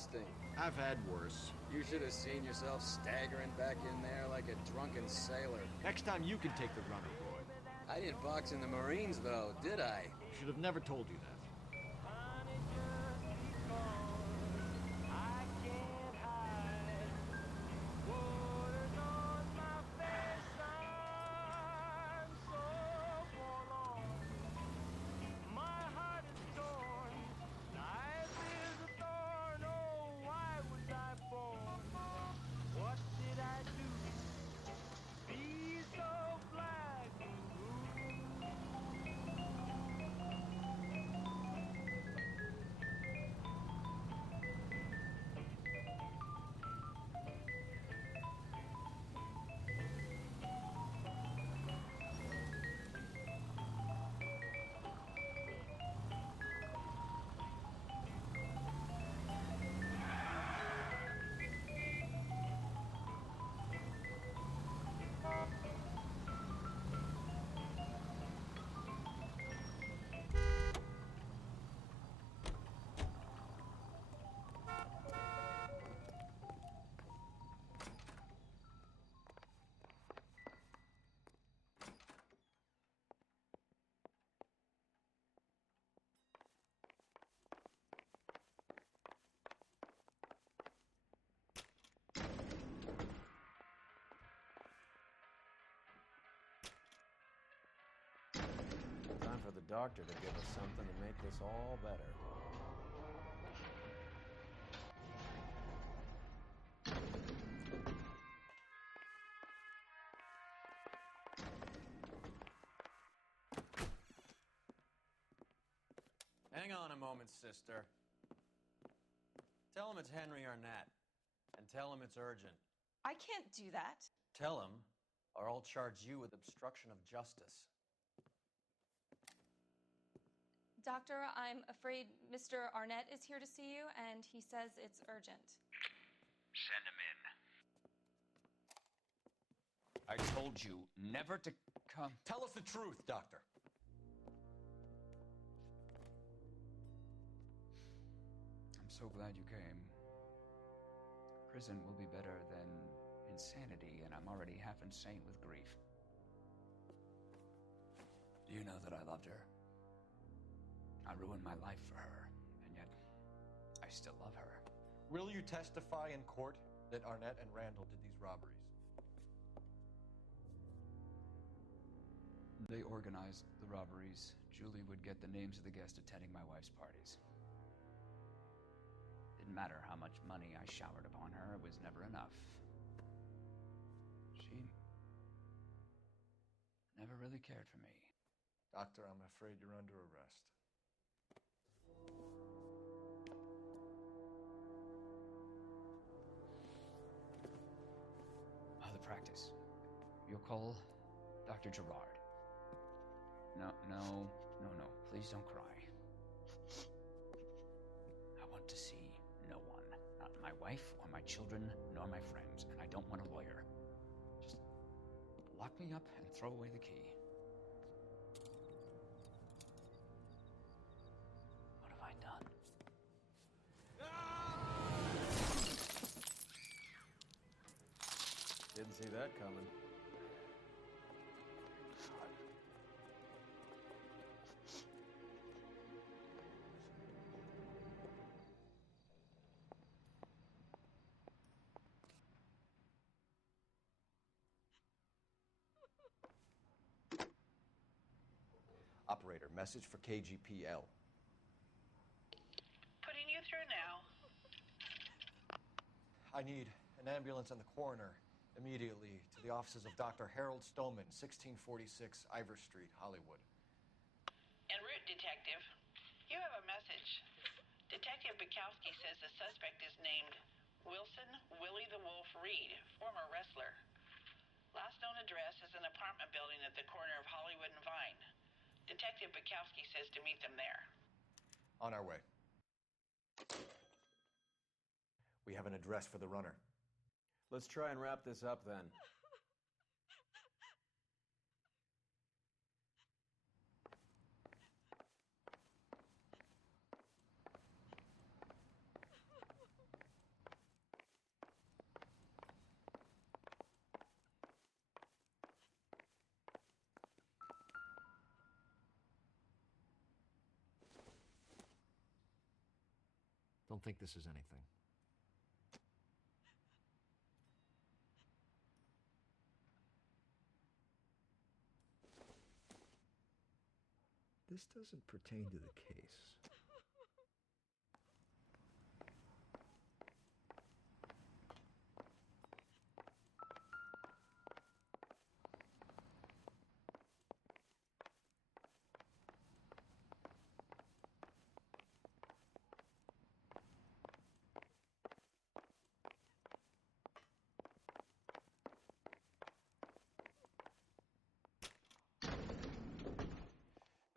wasting. I've had worse. You should have seen yourself staggering back in there like a drunken sailor. Next time you can take the runner, Roy. I didn't box in the Marines, though, did I? Should have never told you that. Time for the doctor to give us something to make this all better. Hang on a moment, sister. Tell him it's Henry Arnett, and tell him it's urgent. I can't do that. Tell him, or I'll charge you with obstruction of justice. Doctor, I'm afraid Mr. Arnett is here to see you, and he says it's urgent. Send him in. I told you never to come. Tell us the truth, doctor. I'm so glad you came. Prison will be better than insanity, and I'm already half insane with grief. Do you know that I loved her? I ruined my life for her, and yet I still love her. Will you testify in court that Arnett and Randall did these robberies? They organized the robberies. Julie would get the names of the guests attending my wife's parties. Didn't matter how much money I showered upon her, it was never enough. She never really cared for me. Doctor, I'm afraid you're under arrest. The practice. You'll call Dr. Gerard. No. Please don't cry. I want to see no one. Not my wife or my children, nor my friends. And I don't want a lawyer. Just lock me up and throw away the key. What have I done? Didn't see that coming. Operator, message for KGPL. Putting you through now. I need an ambulance and the coroner immediately to the offices of Dr. Harold Stoneman, 1646 Ivor Street, Hollywood. En route, Detective. You have a message. Detective Bukowski says the suspect is named Wilson Willie the Wolf Reed, former wrestler. Last known address is an apartment building at the corner of Hollywood and Vine. Detective Bukowski says to meet them there. On our way. We have an address for the runner. Let's try and wrap this up then. don't think this is anything. This doesn't pertain to the case.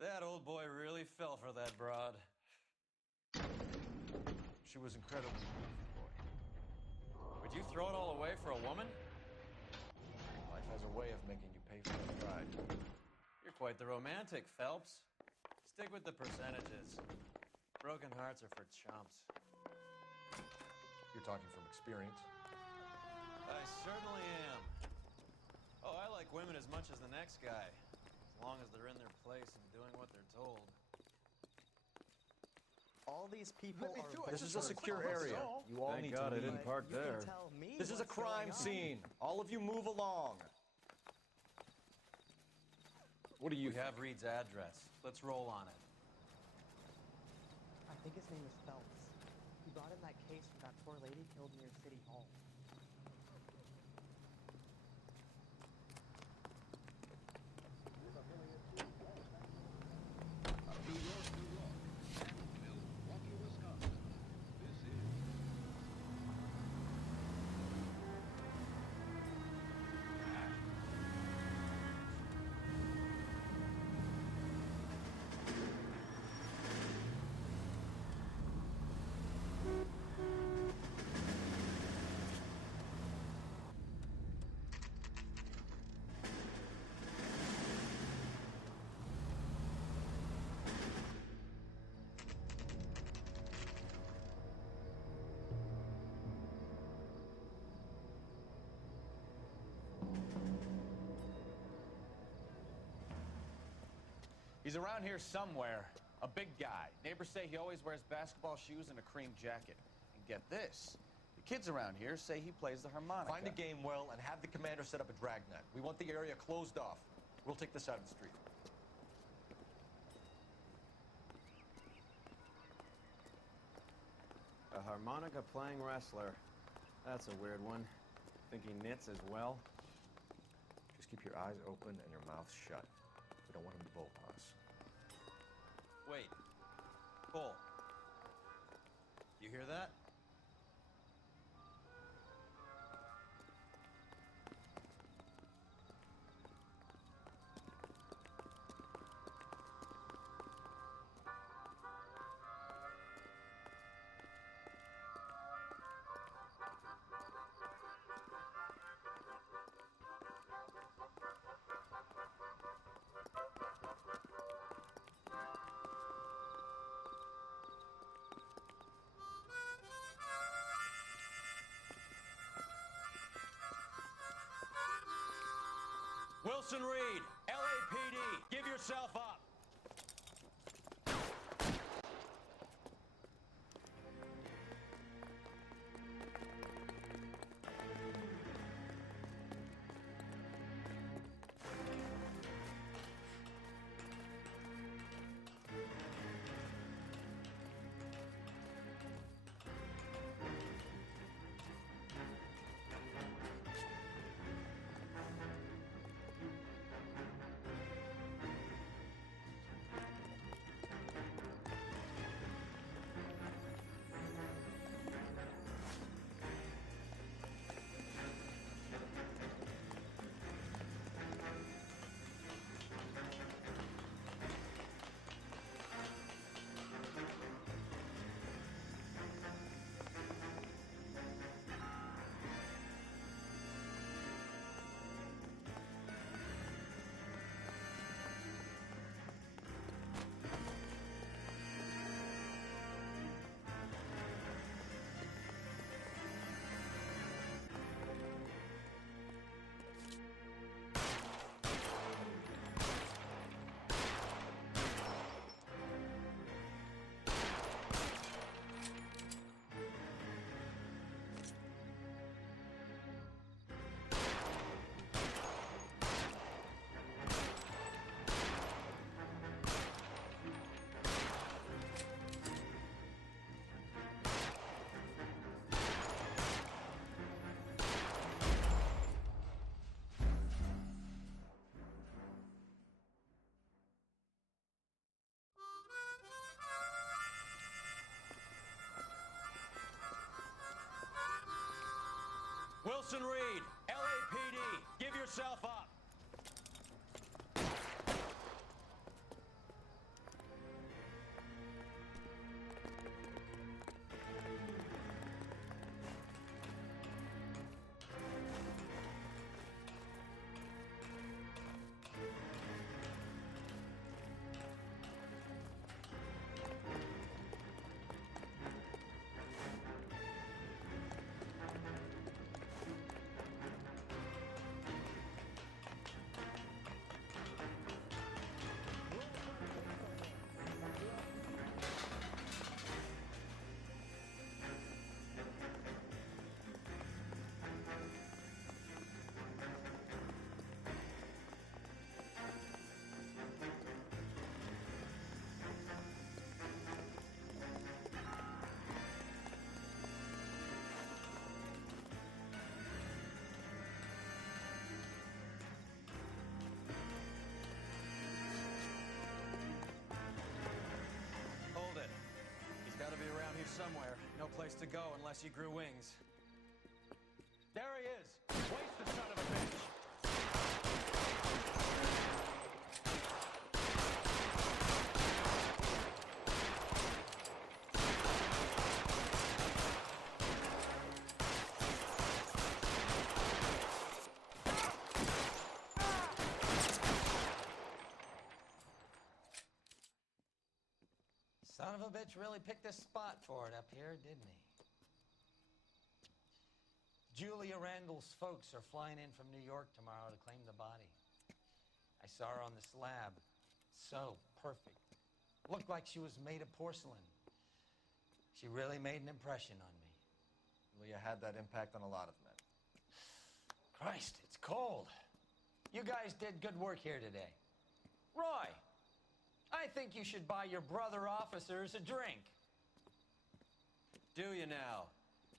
That old boy really fell for that broad. She was incredibly beautiful, boy. Would you throw it all away for a woman? Life has a way of making you pay for your pride. You're quite the romantic, Phelps. Stick with the percentages. Broken hearts are for chumps. You're talking from experience. I certainly am. Oh, I like women as much as the next guy. As long as they're in their place and doing what they're told. All these people are... This is a secure area. You all need to leave. park You can tell me This is a what's crime going on. scene. All of you move along. What do you We have Reed's address. Let's roll on it. I think his name is Phelps. He brought in that case from that poor lady killed near City Hall. He's around here somewhere. A big guy. Neighbors say he always wears basketball shoes and a cream jacket. And get this. The kids around here say he plays the harmonica. Find a game well and have the commander set up a dragnet. We want the area closed off. We'll take this side of the street. A harmonica playing wrestler. That's a weird one. Think he knits as well? Just keep your eyes open and your mouth shut. We don't want him to bolt on us. Wait. Cole. You hear that? Wilson Reed, LAPD, give yourself up. Wilson Reed, LAPD, give yourself up. Hold it. He's got to be around here somewhere. No place to go unless he grew wings. There he is! Waste the son of a bitch! Son of a bitch really picked a spot for it up here, didn't he? Julia Randall's folks are flying in from New York tomorrow to claim the body. I saw her on the slab. So perfect. Looked like she was made of porcelain. She really made an impression on me. Leah had that impact on a lot of men. Christ, it's cold. You guys did good work here today. Roy, I think you should buy your brother officers a drink. Do you now?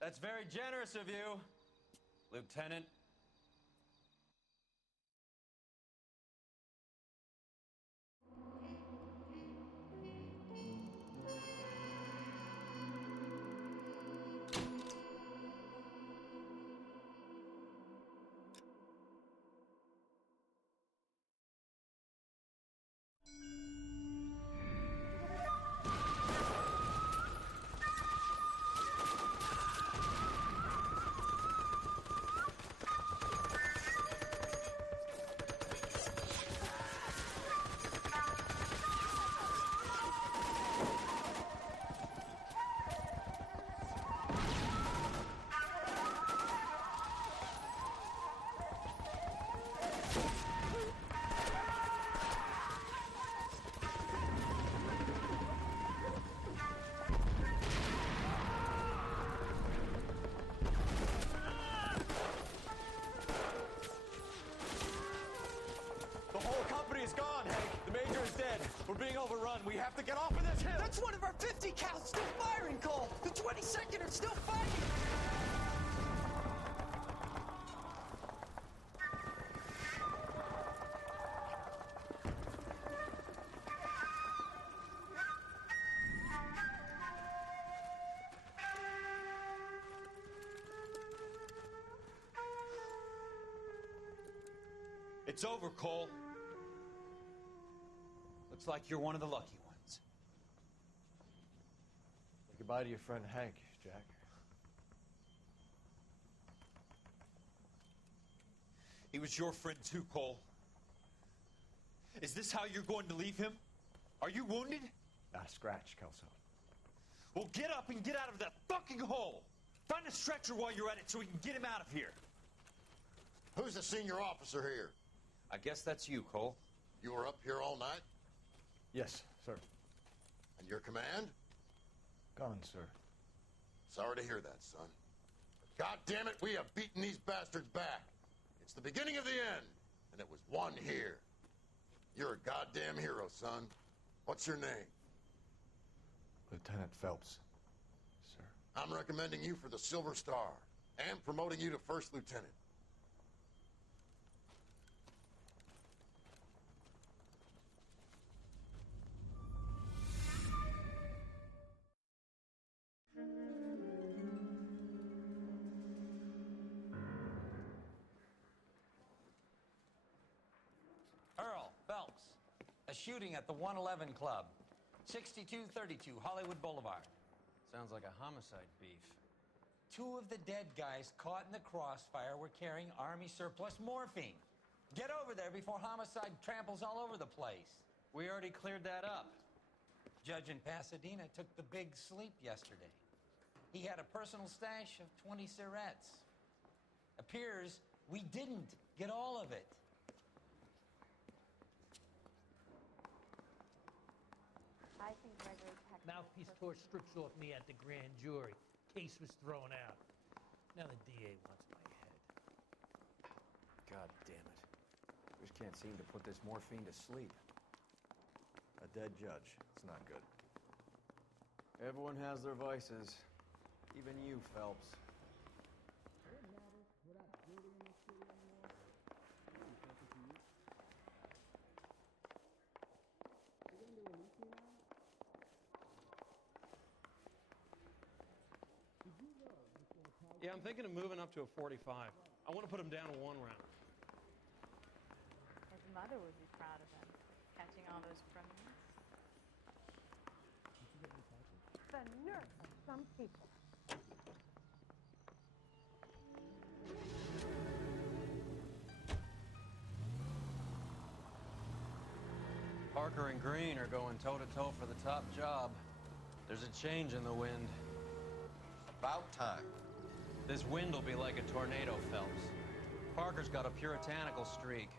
That's very generous of you, Lieutenant. Is gone, Hank. The Major is dead. We're being overrun. We have to get off of this hill. That's one of our 50 cal still firing, Cole. The 22nd are still fighting. It's over, Cole. Looks like you're one of the lucky ones. Say goodbye to your friend Hank, Jack. He was your friend too, Cole. Is this how you're going to leave him? Are you wounded? Not a scratch, Kelso. Well, get up and get out of that fucking hole! Find a stretcher while you're at it so we can get him out of here. Who's the senior officer here? I guess that's you, Cole. You were up here all night? Yes, sir. And your command? Gone, sir. Sorry to hear that, son. But God damn it, we have beaten these bastards back. It's the beginning of the end, and it was one here. You're a goddamn hero, son. What's your name? Lieutenant Phelps, sir. I'm recommending you for the Silver Star and promoting you to First Lieutenant. shooting at the 111 Club, 6232 Hollywood Boulevard. Sounds like a homicide beef. 2 of the dead guys caught in the crossfire were carrying Army surplus morphine. Get over there before homicide tramples all over the place. We already cleared that up. Judge in Pasadena took the big sleep yesterday. He had a personal stash of 20 cigarettes. Appears we didn't get all of it. I think Gregory Peck... Mouthpiece tore strips off me at the grand jury. Case was thrown out. Now the DA wants my head. God damn it. Just can't seem to put this morphine to sleep. A dead judge. It's not good. Everyone has their vices. Even you, Phelps. Yeah, I'm thinking of moving up to a 45. I want to put him down to 1 round. His mother would be proud of him, catching all those criminals. The nerve of some people. Parker and Green are going toe-to-toe for the top job. There's a change in the wind. About time. This wind will be like a tornado, Phelps. Parker's got a puritanical streak.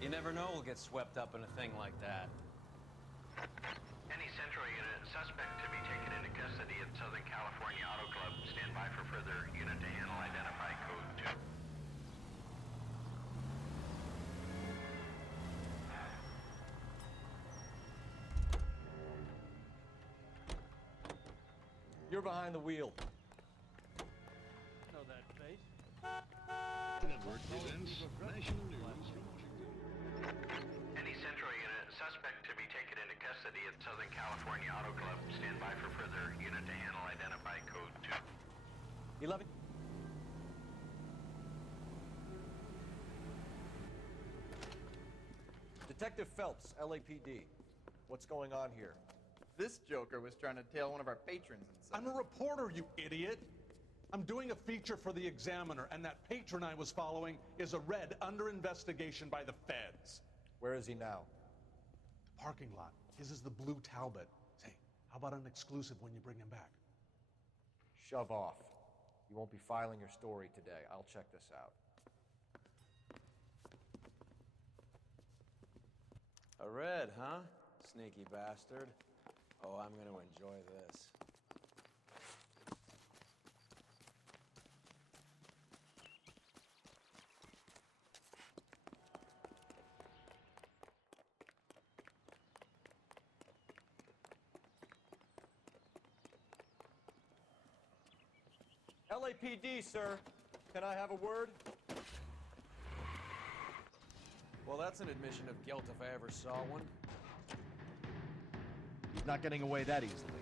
You never know we'll get swept up in a thing like that. Any Central Unit suspect to be taken into custody at Southern California Auto Club. Stand by for further unit to handle. Identify code 2. You're behind the wheel. Know that face? Network presents national news from Washington. Any Central Unit suspect to be taken into custody at Southern California Auto Club. Stand by for further unit to handle. Identify code 2. 11. Detective Phelps, LAPD. What's going on here? This joker was trying to tail one of our patrons inside. I'm a reporter, you idiot! I'm doing a feature for the Examiner, and that patron I was following is a red under investigation by the feds. Where is he now? The parking lot. His is the blue Talbot. Say, how about an exclusive when you bring him back? Shove off. You won't be filing your story today. I'll check this out. A red, huh? Sneaky bastard. Oh, I'm gonna enjoy this. LAPD, sir. Can I have a word? Well, that's an admission of guilt if I ever saw one. He's not getting away that easily.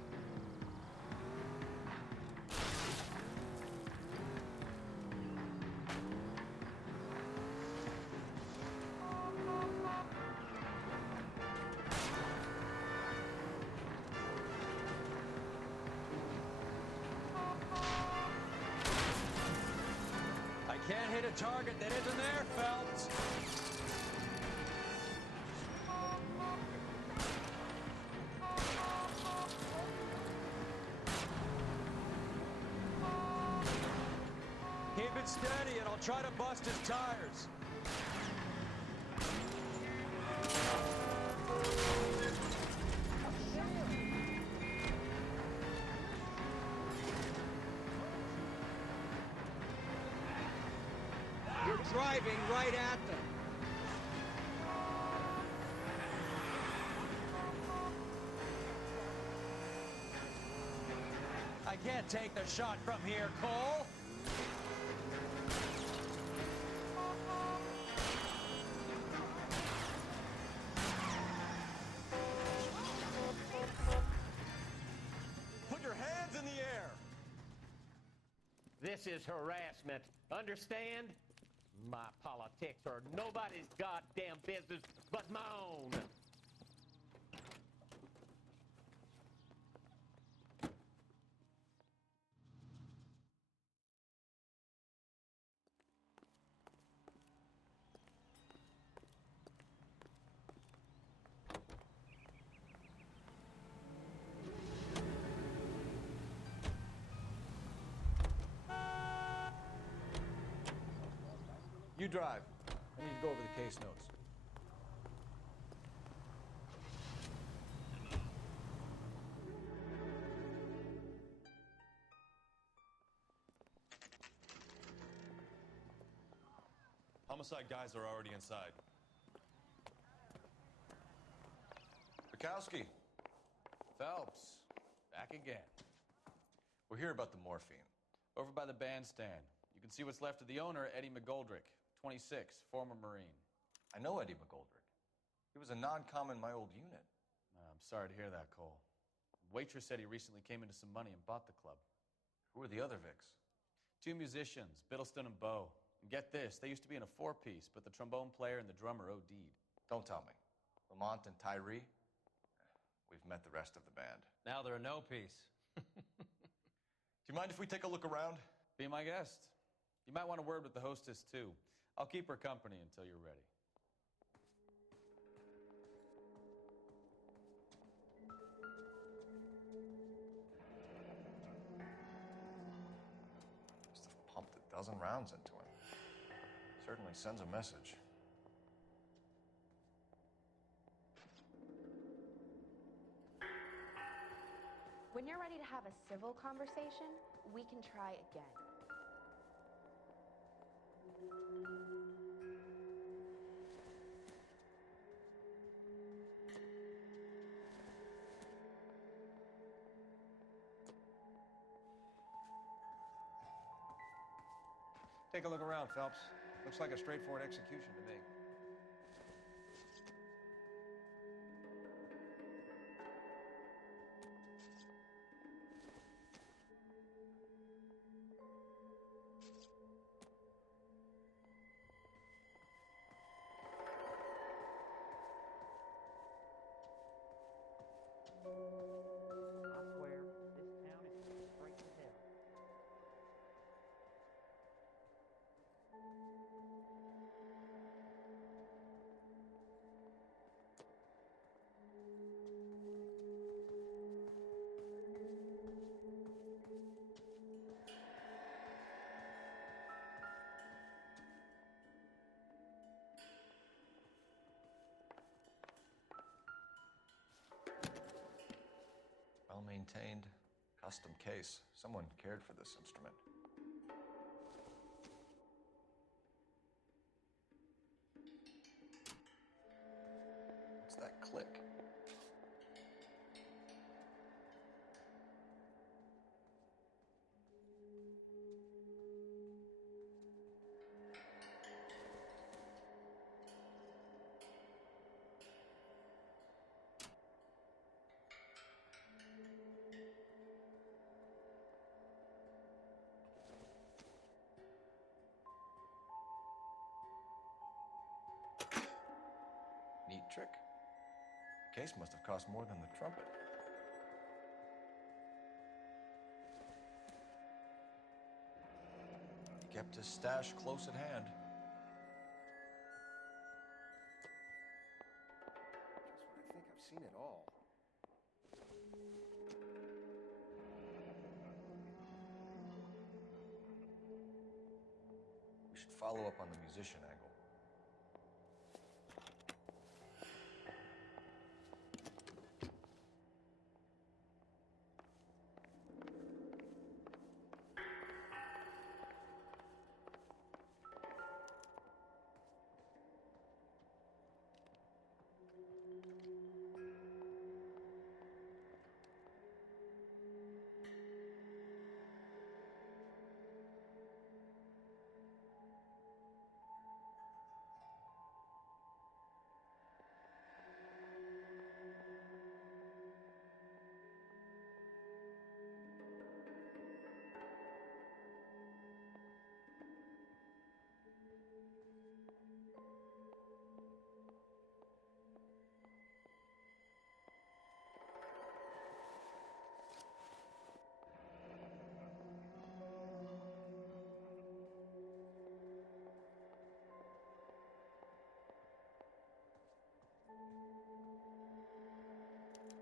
I can't hit a target that isn't there, Phelps. Keep it steady and I'll try to bust his tires. You're driving right at them. I can't take the shot from here, Cole. Put your hands in the air. This is harassment. Understand? My politics are nobody's goddamn business but my own. You drive. I need to go over the case notes. Homicide guys are already inside. Bukowski. Phelps, back again. We're here about the morphine. Over by the bandstand. You can see what's left of the owner, Eddie McGoldrick, 26, former Marine. I know Eddie McGoldrick. He was a non-com in my old unit. I'm sorry to hear that, Cole. Waitress said he recently came into some money and bought the club. Who are the other Vics? 2 musicians, Biddleston and Bow. And get this, they used to be in a 4-piece, but the trombone player and the drummer OD'd. Don't tell me. Lamont and Tyree? We've met the rest of the band. Now they're a no-piece. Do you mind if we take a look around? Be my guest. You might want a word with the hostess, too. I'll keep her company until you're ready. Must have pumped 12 rounds into him. Certainly sends a message. When you're ready to have a civil conversation, we can try again. Take a look around, Phelps. Looks like a straightforward execution to me. I swear, this town is straight to hell. Well-maintained, custom case. Someone cared for this instrument. What's that click? Neat trick. The case must have cost more than the trumpet. He kept his stash close at hand. I think I've seen it all. We should follow up on the musician angle.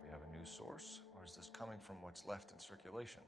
We have a new source, or is this coming from what's left in circulation?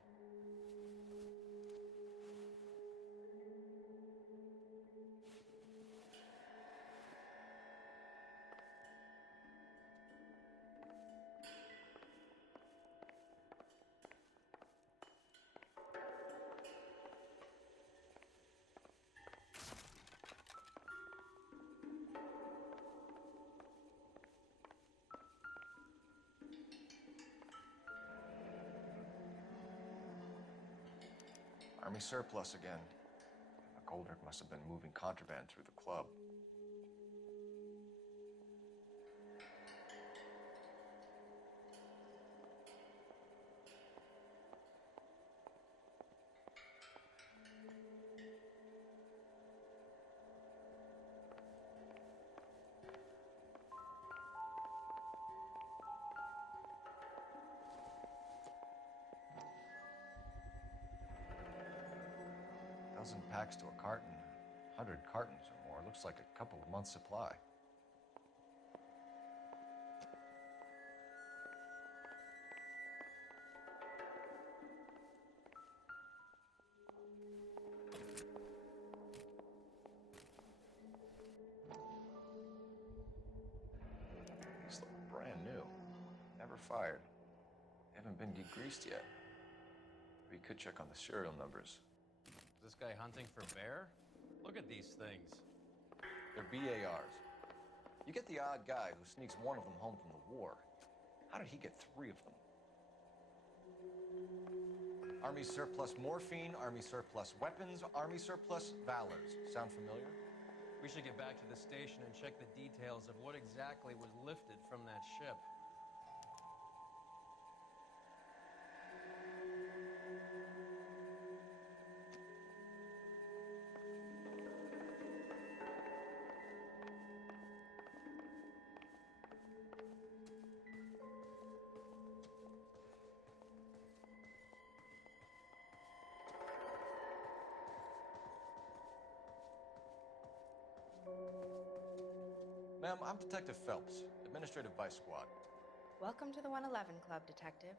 Army surplus again. McGoldrick must have been moving contraband through the club. Dozen packs to a carton, 100 cartons or more. Looks like a couple of months' supply. These look brand new. Never fired. Haven't been degreased yet. We could check on the serial numbers. Is this guy hunting for bear? Look at these things. They're BARs. You get the odd guy who sneaks one of them home from the war. How did he get 3 of them? Army surplus morphine, Army surplus weapons, Army surplus valors. Sound familiar? We should get back to the station and check the details of what exactly was lifted from that ship. Ma'am, I'm Detective Phelps, Administrative Vice Squad. Welcome to the 111 Club, Detective.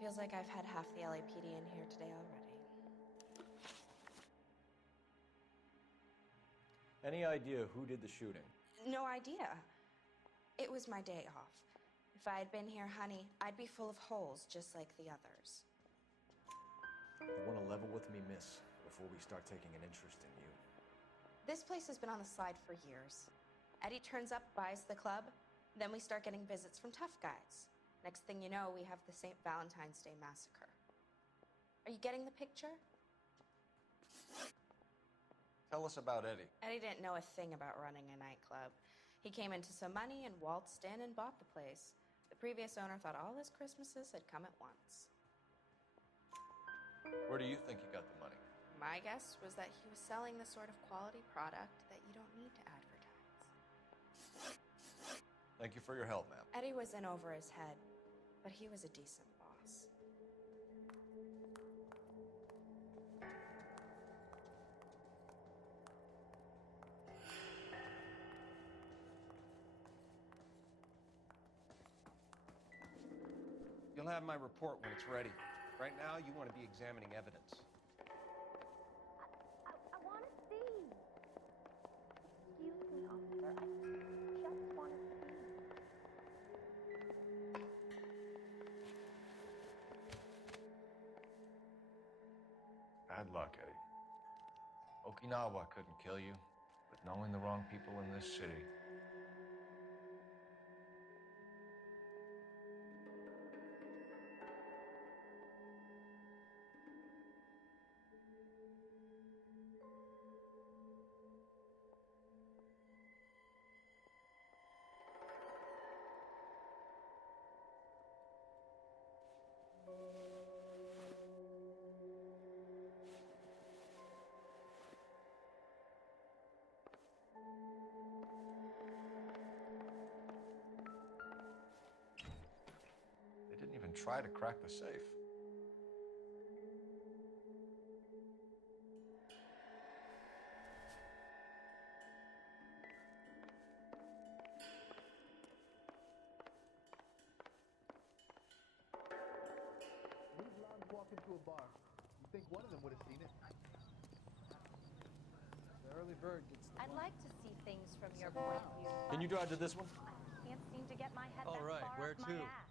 Feels like I've had half the LAPD in here today already. Any idea who did the shooting? No idea. It was my day off. If I had been here, honey, I'd be full of holes just like the others. You want to level with me, miss, before we start taking an interest in you? This place has been on the slide for years. Eddie turns up, buys the club, then we start getting visits from tough guys. Next thing you know, we have the St. Valentine's Day massacre. Are you getting the picture? Tell us about Eddie. Eddie didn't know a thing about running a nightclub. He came into some money and waltzed in and bought the place. The previous owner thought all his Christmases had come at once. Where do you think he got the money? My guess was that he was selling the sort of quality product that you don't need to advertise. Thank you for your help, ma'am. Eddie was in over his head, but he was a decent boss. You'll have my report when it's ready. Right now, you want to be examining evidence. I want to see. Excuse me, officer. I just want to see. Bad luck, Eddie. Okinawa couldn't kill you, but knowing the wrong people in this city. They didn't even try to crack the safe. These blondes walk into a bar. You think one of them would have seen it? The early bird gets the I'd worm. like to see things from your point of view. Can you drive to this one? I can't seem to get my head All that right, far where up my to? ass.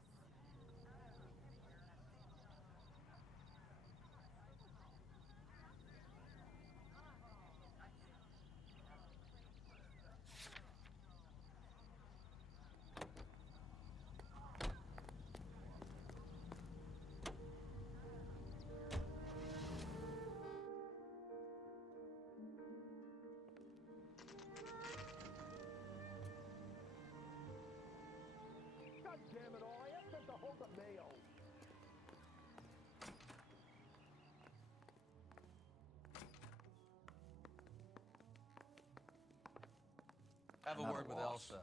Have a Another word with wash. Elsa.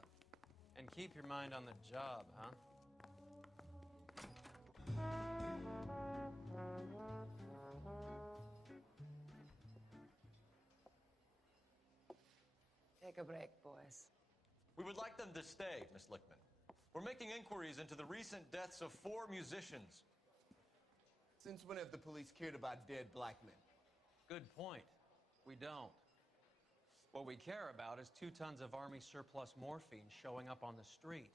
And keep your mind on the job, huh? Take a break, boys. We would like them to stay, Miss Lickman. We're making inquiries into the recent deaths of 4 musicians. Since when have the police cared about dead black men? Good point. We don't. What we care about is 2 tons of Army surplus morphine showing up on the street.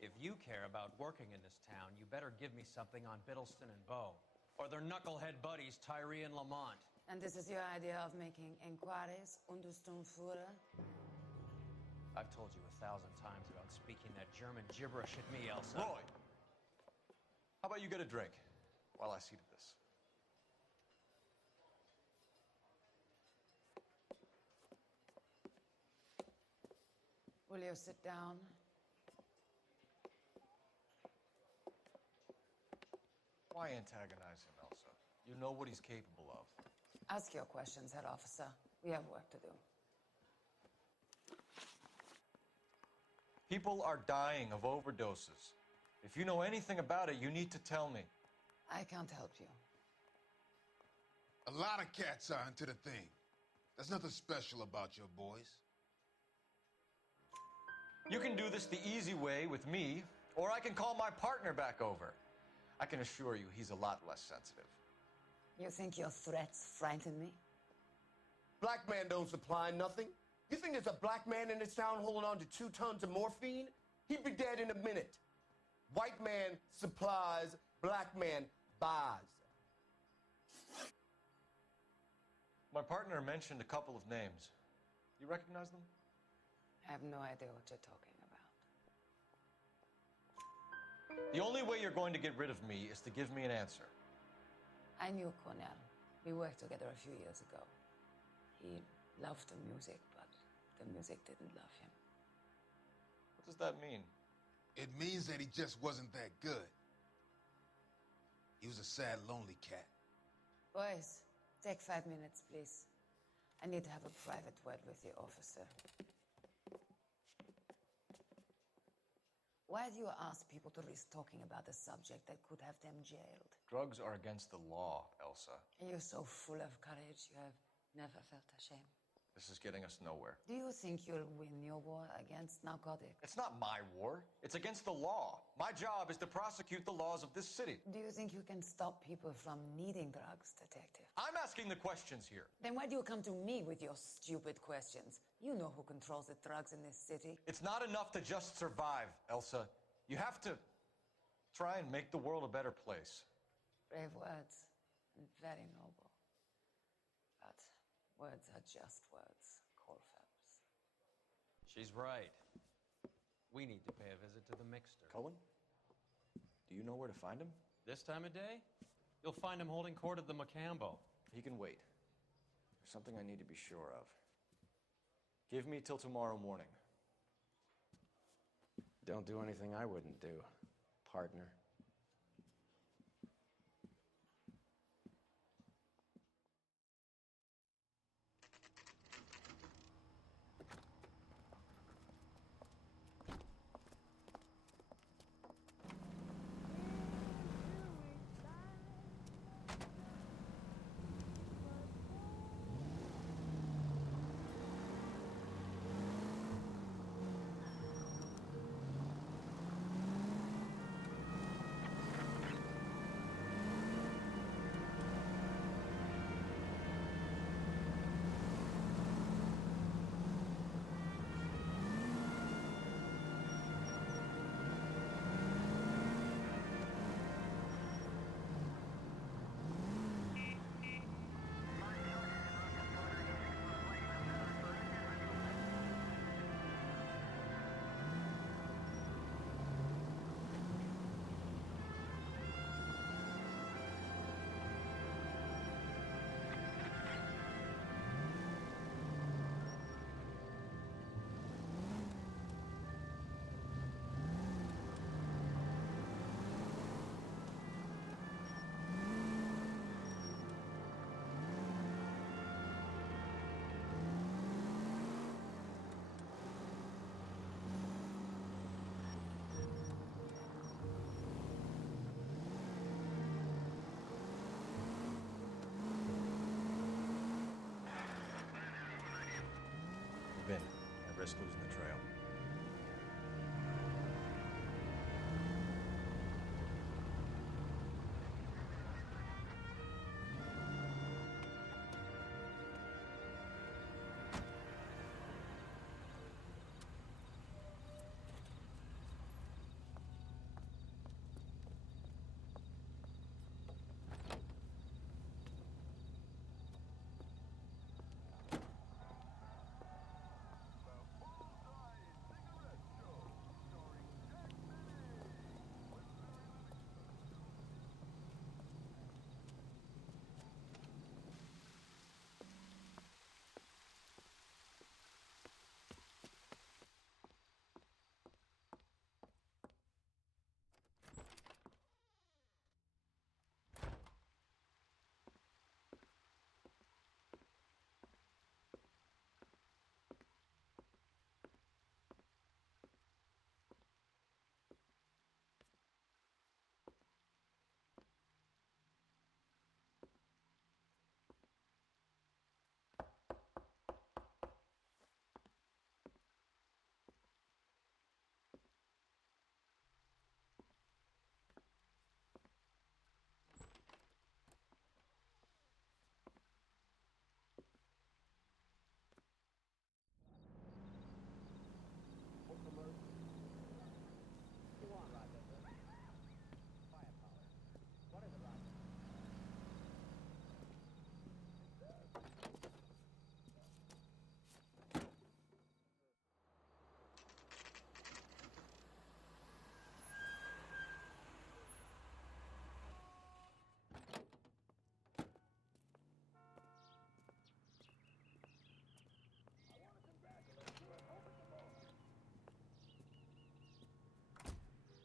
If you care about working in this town, you better give me something on Biddleston and Bow, or their knucklehead buddies Tyree and Lamont. And this is your idea of making inquiries, Führer? I've told you 1,000 times about speaking that German gibberish at me, Elsa. Roy, how about you get a drink while I see to this? Will you sit down? Why antagonize him, Elsa? You know what he's capable of. Ask your questions, Head Officer. We have work to do. People are dying of overdoses. If you know anything about it, you need to tell me. I can't help you. A lot of cats are into the thing. There's nothing special about your boys. You can do this the easy way with me, or I can call my partner back over. I can assure you he's a lot less sensitive. You think your threats frighten me? Black man don't supply nothing. You think there's a black man in this town holding on to 2 tons of morphine? He'd be dead in a minute. White man supplies, black man buys. My partner mentioned a couple of names. You recognize them? I have no idea what you're talking about. The only way you're going to get rid of me is to give me an answer. I knew Cornell. We worked together a few years ago. He loved the music, but the music didn't love him. What does that mean? It means that he just wasn't that good. He was a sad, lonely cat. Boys, take 5 minutes, please. I need to have a private word with the officer. Why do you ask people to risk talking about a subject that could have them jailed? Drugs are against the law, Elsa. You're so full of courage, you have never felt ashamed. This is getting us nowhere. Do you think you'll win your war against narcotics? It's not my war. It's against the law. My job is to prosecute the laws of this city. Do you think you can stop people from needing drugs, Detective? I'm asking the questions here. Then why do you come to me with your stupid questions? You know who controls the drugs in this city. It's not enough to just survive, Elsa. You have to try and make the world a better place. Brave words, and very noble. But words are just words, Colfax. She's right. We need to pay a visit to the mixer. Cullen? Do you know where to find him? This time of day? You'll find him holding court at the Macambo. He can wait. There's something I need to be sure of. Give me till tomorrow morning. Don't do anything I wouldn't do, partner. in. I risk losing the trail.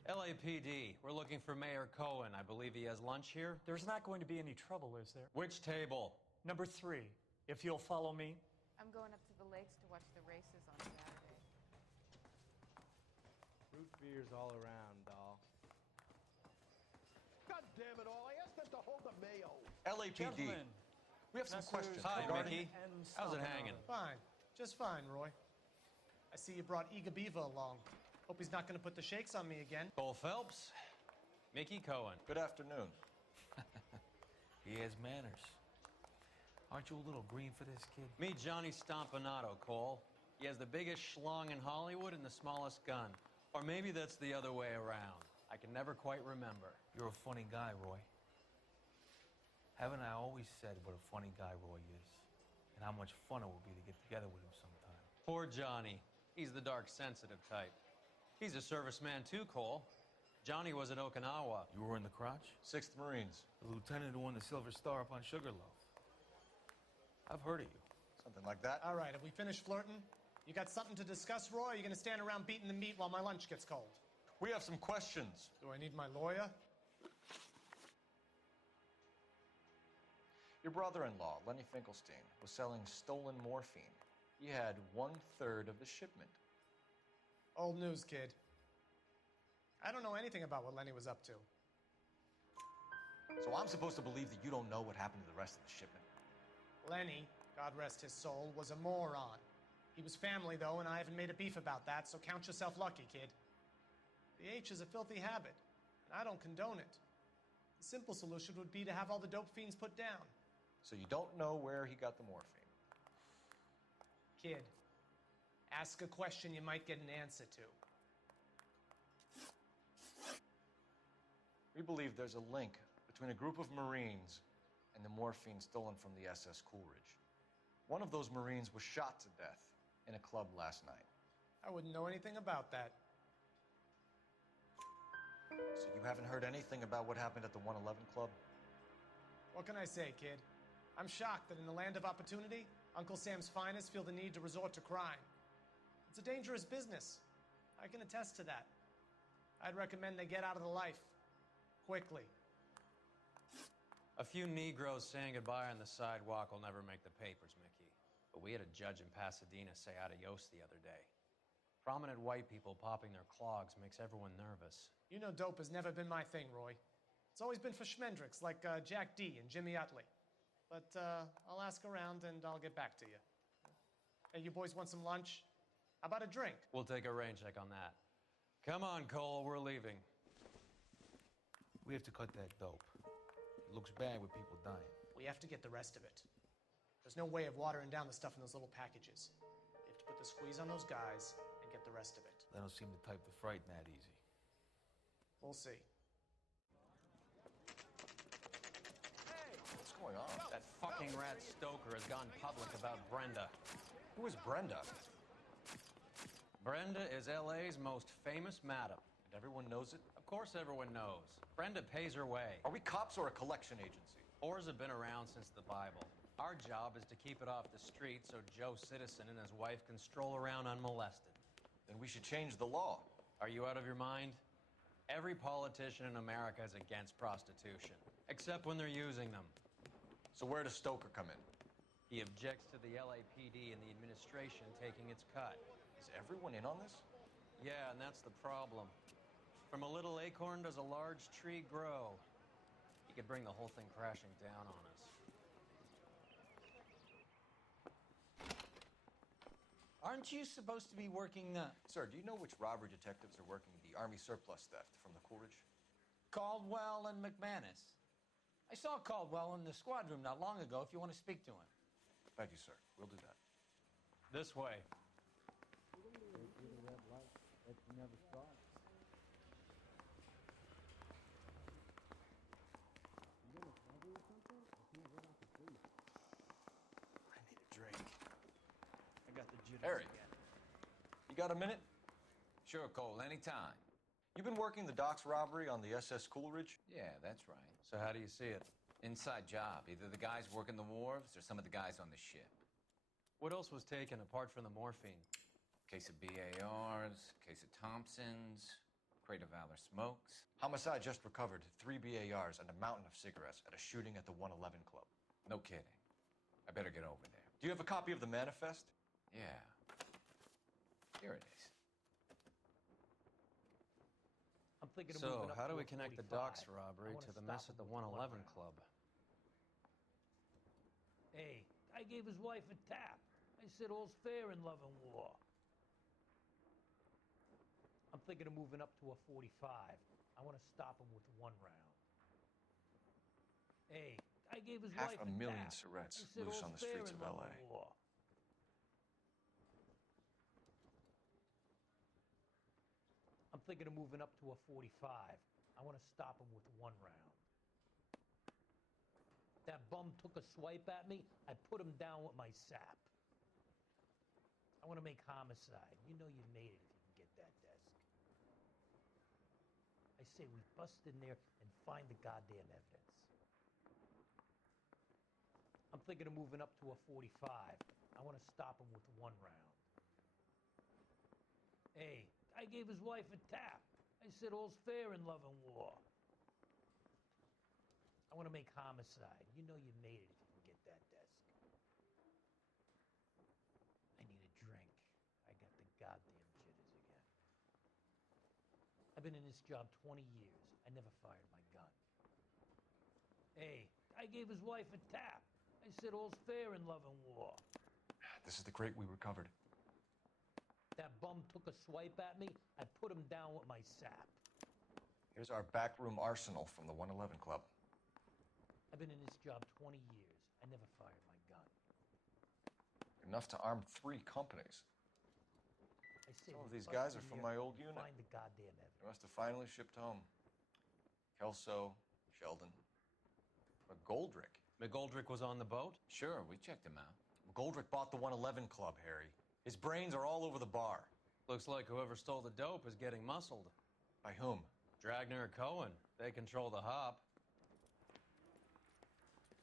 LAPD, we're looking for Mayor Cohen. I believe he has lunch here. There's not going to be any trouble, is there? Which table? Number 3, if you'll follow me. I'm going up to the lakes to watch the races on Saturday. Root beers all around, doll. God damn it all, I asked them to hold the mayo. LAPD. Gentlemen, We have some questions Hi, regarding... Mickey. How's it hanging? Fine. Just fine, Roy. I see you brought Eager Beaver along. Hope he's not going to put the shakes on me again. Cole Phelps, Mickey Cohen. Good afternoon. He has manners. Aren't you a little green for this kid? Meet Johnny Stompanato, Cole. He has the biggest schlong in Hollywood and the smallest gun. Or maybe that's the other way around. I can never quite remember. You're a funny guy, Roy. Haven't I always said what a funny guy Roy is? And how much fun it would be to get together with him sometime. Poor Johnny. He's the dark, sensitive type. He's a serviceman too, Cole. Johnny was at Okinawa. You were in the crotch? 6th Marines. The lieutenant who won the Silver Star up on Sugarloaf. I've heard of you. Something like that. All right, have we finished flirting? You got something to discuss, Roy, or are you going to stand around beating the meat while my lunch gets cold? We have some questions. Do I need my lawyer? Your brother-in-law, Lenny Finkelstein, was selling stolen morphine. He had 1/3 of the shipment. Old news, kid. I don't know anything about what Lenny was up to. So I'm supposed to believe that you don't know what happened to the rest of the shipment? Lenny, God rest his soul, was a moron. He was family, though, and I haven't made a beef about that, so count yourself lucky, kid. The H is a filthy habit, and I don't condone it. The simple solution would be to have all the dope fiends put down. So you don't know where he got the morphine? Kid, ask a question you might get an answer to. We believe there's a link between a group of Marines and the morphine stolen from the SS Coolidge. One of those Marines was shot to death in a club last night. I wouldn't know anything about that. So you haven't heard anything about what happened at the 111 Club? What can I say, kid? I'm shocked that in the land of opportunity, Uncle Sam's finest feel the need to resort to crime. It's a dangerous business. I can attest to that. I'd recommend they get out of the life. Quickly. A few Negroes saying goodbye on the sidewalk will never make the papers, Mickey. But we had a judge in Pasadena say adios the other day. Prominent white people popping their clogs makes everyone nervous. You know dope has never been my thing, Roy. It's always been for schmendricks like Jack D. and Jimmy Utley. But I'll ask around and I'll get back to you. Hey, you boys want some lunch? How about a drink? We'll take a rain check on that. Come on, Cole, we're leaving. We have to cut that dope. It looks bad with people dying. We have to get the rest of it. There's no way of watering down the stuff in those little packages. You have to put the squeeze on those guys and get the rest of it. They don't seem to type the frighten that easy. We'll see. What's going on? That fucking rat Stoker has gone public about Brenda. Who is Brenda? Brenda is LA's most famous madam. And everyone knows it? Of course everyone knows. Brenda pays her way. Are we cops or a collection agency? Whores have been around since the Bible. Our job is to keep it off the street so Joe Citizen and his wife can stroll around unmolested. Then we should change the law. Are you out of your mind? Every politician in America is against prostitution, except when they're using them. So where does Stoker come in? He objects to the LAPD and the administration taking its cut. Is everyone in on this? Yeah, and that's the problem. From a little acorn does a large tree grow. He could bring the whole thing crashing down on us. Aren't you supposed to be working Sir, do you know which robbery detectives are working the Army surplus theft from the Coolidge? Caldwell and McManus? I saw Caldwell in the squad room not long ago if you want to speak to him. Thank you, sir. We'll do that. This way. I need a drink. I got the jitters. Harry, you got a minute? Sure, Cole, anytime. You've been working the docks robbery on the SS Coolidge? Yeah, that's right. So how do you see it? Inside job. Either the guys working the wharves or some of the guys on the ship. What else was taken apart from the morphine? Case of BARs, case of Thompsons, crate of Valor smokes. Homicide just recovered 3 BARs and a mountain of cigarettes at a shooting at the 111 Club. No kidding. I better get over there. Do you have a copy of the manifest? Yeah. Here it is. I'm thinking of So, moving up how do to we a connect the 45. docks robbery I wanna to the stop mess at him the with 111 1 Club? Hey, I gave his wife a tap. I said all's fair in love and war. I'm thinking of moving up to a 45. I want to stop him with 1 round. Hey, I gave his wife a 500,000 tap. Surretts I said loose all's on the fair streets in of love LA. and war. I'm thinking of moving up to a 45. I want to stop him with 1 round. That bum took a swipe at me. I put him down with my sap. I want to make homicide. You know you made it if you can get that desk. I say we bust in there and find the goddamn evidence. I'm thinking of moving up to a 45. I want to stop him with 1 round. Hey, I gave his wife a tap. I said all's fair in love and war. I want to make homicide. You know you made it if you can get that desk. I need a drink. I got the goddamn jitters again. I've been in this job 20 years. I never fired my gun. Hey, I gave his wife a tap. I said all's fair in love and war. This is the crate we recovered. That bum took a swipe at me. I put him down with my sap. Here's our backroom arsenal from the 111 Club. I've been in this job 20 years. I never fired my gun. Enough to arm 3 companies. I say Some of we these bust guys in are from there my old and unit. Find the goddamn evidence. They must have finally shipped home. Kelso, Sheldon, McGoldrick. McGoldrick was on the boat? Sure, we checked him out. McGoldrick bought the 111 Club, Harry. His brains are all over the bar. Looks like whoever stole the dope is getting muscled. By whom? Dragner or Cohen. They control the hop.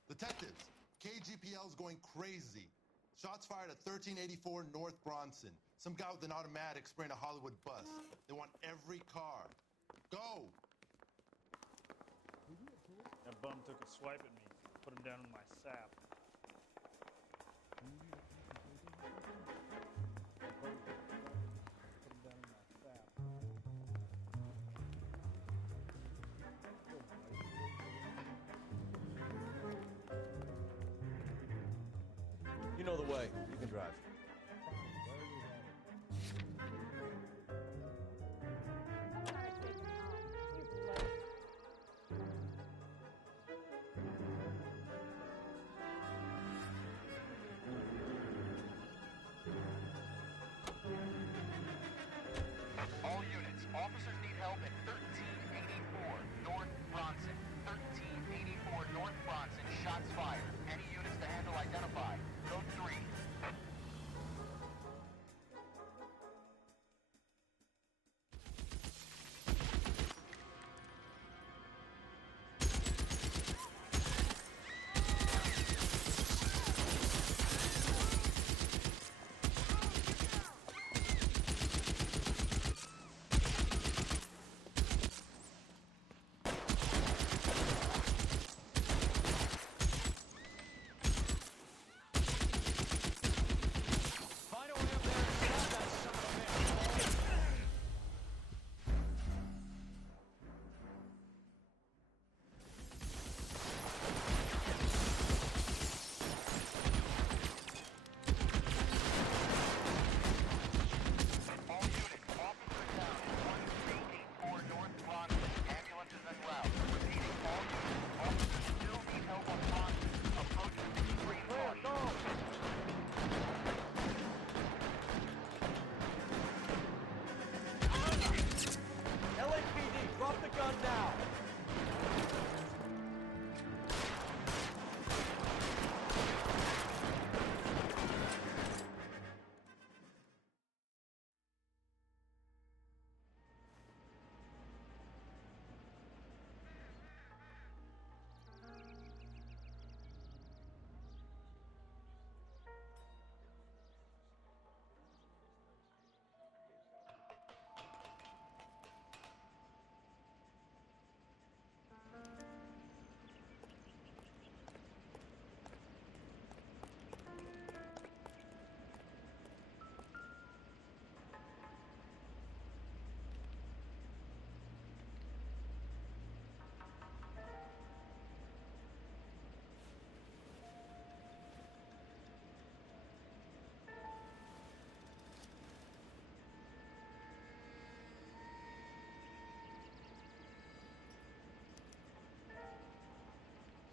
Detectives, KGPL's going crazy. Shots fired at 1384 North Bronson. Some guy with an automatic spraying a Hollywood bus. They want every car. Go! That bum took a swipe at me. Put him down in my sap. You know the way. You can drive.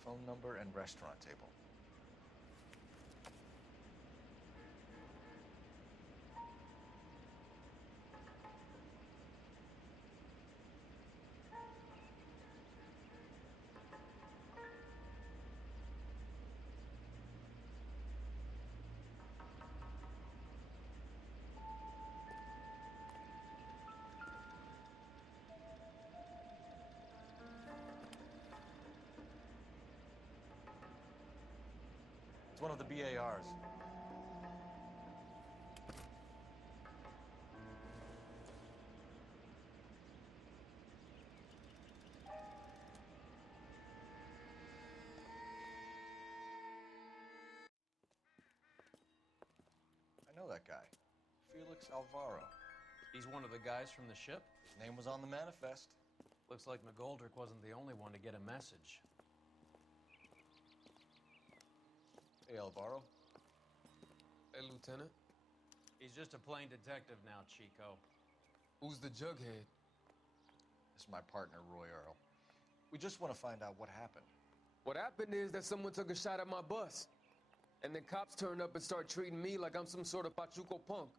phone number, and restaurant table. It's one of the BARs. I know that guy. Felix Alvaro. He's one of the guys from the ship? His name was on the manifest. Looks like McGoldrick wasn't the only one to get a message. Hey, Alvaro. Hey, Lieutenant. He's just a plain detective now, Chico. Who's the jughead? This is my partner, Roy Earl. We just want to find out what happened. What happened is that someone took a shot at my bus. And then cops turned up and start treating me like I'm some sort of Pachuco punk.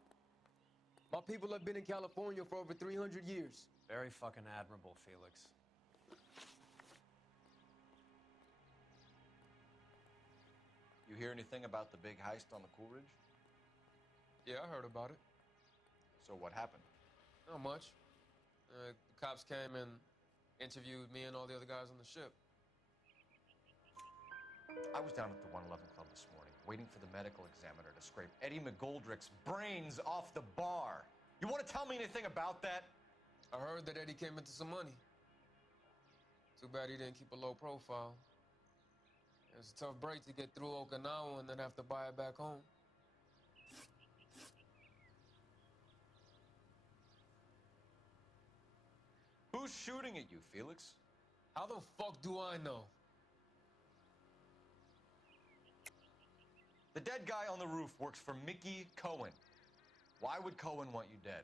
My people have been in California for over 300 years. Very fucking admirable, Felix. You hear anything about the big heist on the Coolidge? Yeah, I heard about it. So what happened? Not much. The cops came and interviewed me and all the other guys on the ship. I was down at the 111 Club this morning, waiting for the medical examiner to scrape Eddie McGoldrick's brains off the bar. You want to tell me anything about that? I heard that Eddie came into some money. Too bad he didn't keep a low profile. It was a tough break to get through Okinawa and then have to buy it back home. Who's shooting at you, Felix? How the fuck do I know? The dead guy on the roof works for Mickey Cohen. Why would Cohen want you dead?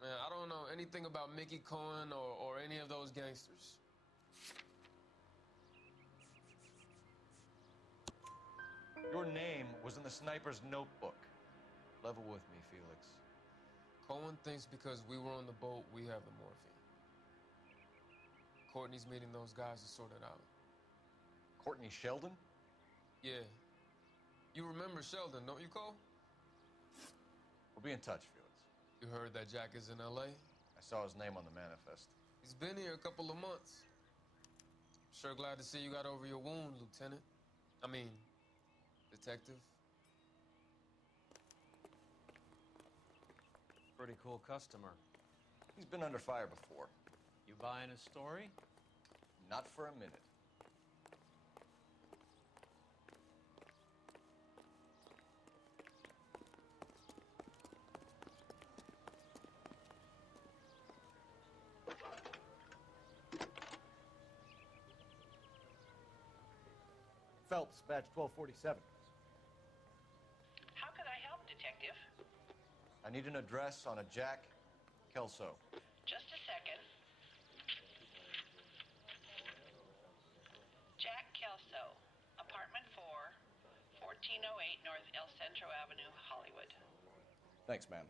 Man, I don't know anything about Mickey Cohen or any of those gangsters. Your name was in the sniper's notebook. Level with me, Felix. Cohen thinks because we were on the boat, we have the morphine. Courtney's meeting those guys to sort it out. Courtney Sheldon? Yeah. You remember Sheldon, don't you, Cole? We'll be in touch, Felix. You heard that Jack is in L.A.? I saw his name on the manifest. He's been here a couple of months. Sure glad to see you got over your wound, Lieutenant. I mean, Detective. Pretty cool customer. He's been under fire before. You buying his story? Not for a minute. Phelps, badge 1247. How can I help, Detective? I need an address on a Jack Kelso. Just a second. Jack Kelso, apartment 4, 1408 North El Centro Avenue, Hollywood. Thanks, ma'am.